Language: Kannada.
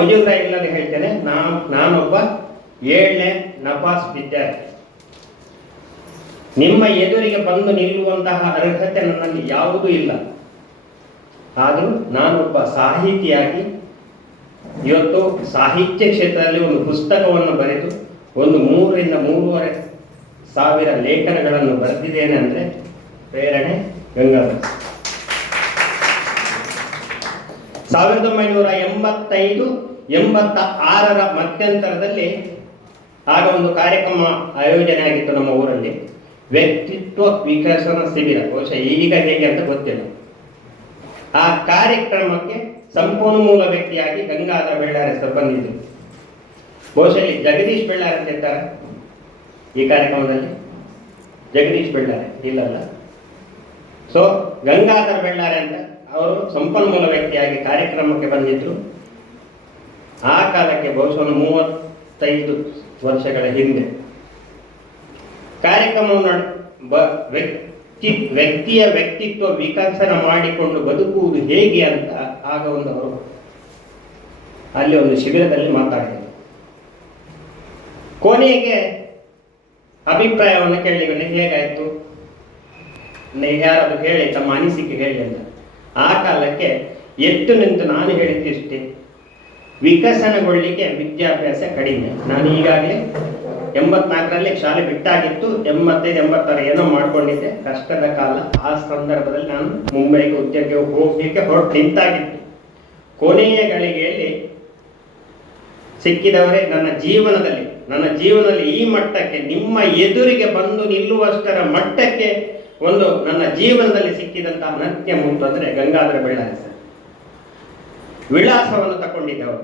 ಮಂಜೂರಾಯಿಗಳಲ್ಲಿ ಹೇಳ್ತೇನೆ, ನಾನೊಬ್ಬ 7ನೇ ನಪಾಸ್ ವಿದ್ಯಾರ್ಥಿ. ನಿಮ್ಮ ಎದುರಿಗೆ ಬಂದು ನಿಲ್ಲುವಂತಹ ಅರ್ಹತೆ ನನ್ನಲ್ಲಿ ಯಾವುದೂ ಇಲ್ಲ. ಆದರೂ ನಾನೊಬ್ಬ ಸಾಹಿತಿಯಾಗಿ ಇವತ್ತು ಸಾಹಿತ್ಯ ಕ್ಷೇತ್ರದಲ್ಲಿ ಒಂದು ಪುಸ್ತಕವನ್ನು ಬರೆದು ಒಂದು 3 ರಿಂದ 3.5 ಸಾವಿರ ಲೇಖನಗಳನ್ನು ಬರೆದಿದ್ದೇನೆ ಅಂದರೆ ಪ್ರೇರಣೆ ಗಂಗಾಧರ. 1985-86ರ ಮಧ್ಯಂತರದಲ್ಲಿ ಆಗ ಒಂದು ಕಾರ್ಯಕ್ರಮ ಆಯೋಜನೆ ಆಗಿತ್ತು ನಮ್ಮ ಊರಲ್ಲಿ, ವ್ಯಕ್ತಿತ್ವ ವಿಕಸನ ಶಿಬಿರ. ಬಹುಶಃ ಈಗ ಹೇಗೆ ಅಂತ ಗೊತ್ತಿಲ್ಲ. ಆ ಕಾರ್ಯಕ್ರಮಕ್ಕೆ ಸಂಪನ್ಮೂಲ ವ್ಯಕ್ತಿಯಾಗಿ ಗಂಗಾಧರ ಬೆಳ್ಳಾರೆ ಸರ್ ಬಂದಿದ್ದರು. ಬಹುಶಃ ಜಗದೀಶ್ ಬೆಳ್ಳಾರೆ ಅಂತ ಇದ್ದಾರೆ ಈ ಕಾರ್ಯಕ್ರಮದಲ್ಲಿ. ಜಗದೀಶ್ ಬೆಳ್ಳಾರೆ ಇಲ್ಲಲ್ಲ. ಸೊ ಗಂಗಾಧರ ಬೆಳ್ಳಾರೆ ಅಂತ ಅವರು ಸಂಪನ್ಮೂಲ ವ್ಯಕ್ತಿಯಾಗಿ ಕಾರ್ಯಕ್ರಮಕ್ಕೆ ಬಂದಿದ್ರು. ಆ ಕಾಲಕ್ಕೆ ಬಹುಶಃ 35 ವರ್ಷಗಳ ಹಿಂದೆ ಕಾರ್ಯಕ್ರಮವನ್ನು ವ್ಯಕ್ತಿಯ ವ್ಯಕ್ತಿತ್ವ ವಿಕಸನ ಮಾಡಿಕೊಂಡು ಬದುಕುವುದು ಹೇಗೆ ಅಂತ ಆಗ ಅವರು ಅಲ್ಲಿ ಒಂದು ಶಿಬಿರದಲ್ಲಿ ಮಾತಾಡಿದರು. ಕೊನೆಗೆ ಅಭಿಪ್ರಾಯವನ್ನು ಕೇಳಿಕೊಂಡು ಹೇಗಾಯ್ತು, ಯಾರಾದರೂ ಹೇಳಿ ತಮ್ಮ ಅನಿಸಿಕೆ ಹೇಳಿ ಅಂತ. ಆ ಕಾಲಕ್ಕೆ ಎತ್ತು ನಿಂತು ನಾನು ಹೇಳಿದ್ದಿಷ್ಟೇ, ವಿಕಸನಗೊಳ್ಳಿಕ್ಕೆ ವಿದ್ಯಾಭ್ಯಾಸ ಕಡಿಮೆ. ನಾನು ಈಗಾಗಲೇ 84ರಲ್ಲಿ ಶಾಲೆ ಬಿಟ್ಟಾಗಿತ್ತು, 85-86 ಏನೋ ಮಾಡ್ಕೊಂಡಿದ್ದೆ. ಕಷ್ಟದ ಕಾಲ. ಆ ಸಂದರ್ಭದಲ್ಲಿ ನಾನು ಮುಂಬೈಗೆ ಉದ್ಯೋಗಕ್ಕೆ ಹೋಗಲಿಕ್ಕೆ ಹೊರಟು ನಿಂತಾಗಿತ್ತು. ಕೊನೆಯ ಗಳಿಗೆಯಲ್ಲಿ ಸಿಕ್ಕಿದವರೇ ನನ್ನ ಜೀವನದಲ್ಲಿ ಈ ಮಟ್ಟಕ್ಕೆ, ನಿಮ್ಮ ಎದುರಿಗೆ ಬಂದು ನಿಲ್ಲುವಷ್ಟರ ಮಟ್ಟಕ್ಕೆ ಒಂದು ನನ್ನ ಜೀವನದಲ್ಲಿ ಸಿಕ್ಕಿದಂತಹ ಅನನ್ಯ ಮುತ್ತು ಅಂದರೆ ಗಂಗಾಧರ ಬೆಳ್ಳಾರೆ ಸರ್. ವಿಳಾಸವನ್ನು ತಗೊಂಡಿದ್ದವರು